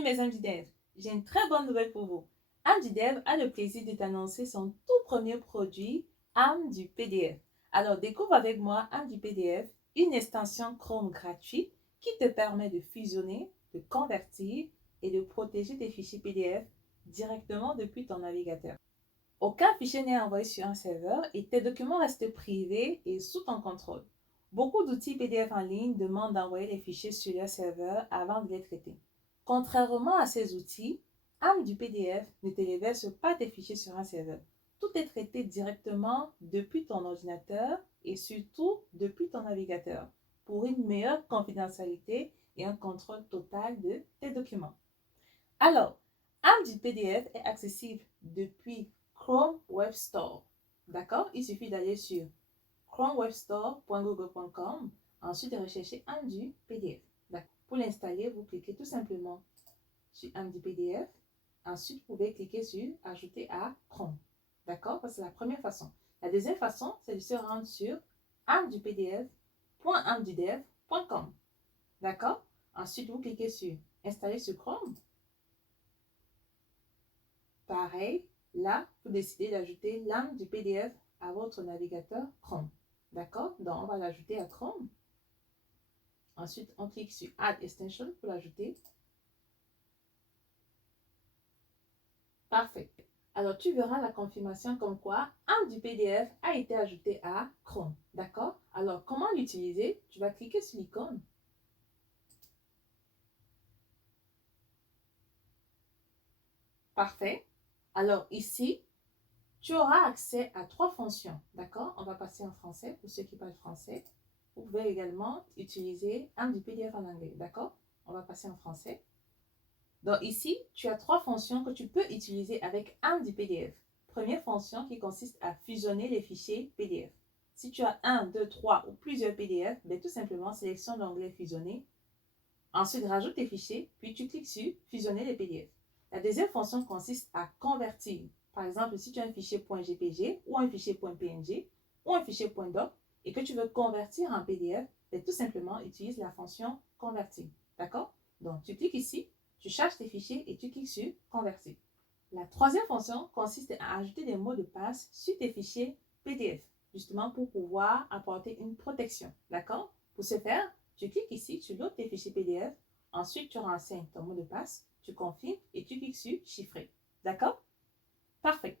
Bienvenue mes amis dev. J'ai une très bonne nouvelle pour vous. AmDuDev a le plaisir de t'annoncer son tout premier produit, AmDuPDF. Alors découvre avec moi AmDuPDF, une extension Chrome gratuite qui te permet de fusionner, de convertir et de protéger tes fichiers PDF directement depuis ton navigateur. Aucun fichier n'est envoyé sur un serveur et tes documents restent privés et sous ton contrôle. Beaucoup d'outils PDF en ligne demandent d'envoyer les fichiers sur leur serveur avant de les traiter. Contrairement à ces outils, AmDuPDF ne te verse pas tes fichiers sur un serveur. Tout est traité directement depuis ton ordinateur et surtout depuis ton navigateur pour une meilleure confidentialité et un contrôle total de tes documents. Alors, AmDuPDF est accessible depuis Chrome Web Store. D'accord? Il suffit d'aller sur chromewebstore.google.com, ensuite de rechercher AmDuPDF. Pour l'installer, vous cliquez tout simplement sur AmDuPDF. Ensuite, vous pouvez cliquer sur Ajouter à Chrome. D'accord? C'est la première façon. La deuxième façon, c'est de se rendre sur amdupdf.amdudev.com. D'accord? Ensuite, vous cliquez sur Installer sur Chrome. Pareil, là, vous décidez d'ajouter l'AmDuPDF à votre navigateur Chrome. D'accord? Donc, on va l'ajouter à Chrome. Ensuite, on clique sur Add Extension pour l'ajouter. Parfait. Alors, tu verras la confirmation comme quoi AmDuPDF a été ajouté à Chrome. D'accord? Alors, comment l'utiliser? Tu vas cliquer sur l'icône. Parfait. Alors, ici, tu auras accès à 3 fonctions. D'accord? On va passer en français pour ceux qui parlent français. Vous pouvez également utiliser AmDuPDF en anglais. D'accord? On va passer en français. Donc ici, tu as 3 fonctions que tu peux utiliser avec AmDuPDF. Première fonction qui consiste à fusionner les fichiers PDF. Si tu as 1, 2, 3 ou plusieurs PDF, tout simplement sélectionne l'onglet fusionner. Ensuite, rajoute tes fichiers, puis tu cliques sur fusionner les PDF. La deuxième fonction consiste à convertir. Par exemple, si tu as un fichier .gpg ou un fichier .png ou un fichier .doc et que tu veux convertir en PDF, tout simplement utilise la fonction convertir. D'accord? Donc, tu cliques ici, tu charges tes fichiers et tu cliques sur convertir. La troisième fonction consiste à ajouter des mots de passe sur tes fichiers PDF, justement pour pouvoir apporter une protection. D'accord? Pour ce faire, tu cliques ici, tu loads tes fichiers PDF, ensuite tu renseignes ton mot de passe, tu confirmes et tu cliques sur chiffrer. D'accord? Parfait.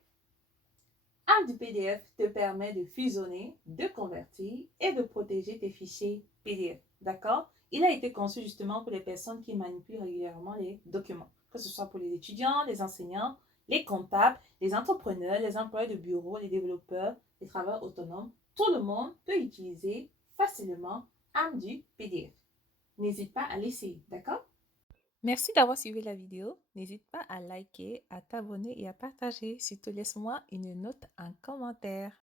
AmDuPDF te permet de fusionner, de convertir et de protéger tes fichiers PDF. D'accord? Il a été conçu justement pour les personnes qui manipulent régulièrement les documents, que ce soit pour les étudiants, les enseignants, les comptables, les entrepreneurs, les employés de bureau, les développeurs, les travailleurs autonomes. Tout le monde peut utiliser facilement AmDuPDF. N'hésite pas à l'essayer, d'accord? Merci d'avoir suivi la vidéo. N'hésite pas à liker, à t'abonner et à partager. Surtout, laisse-moi une note en commentaire.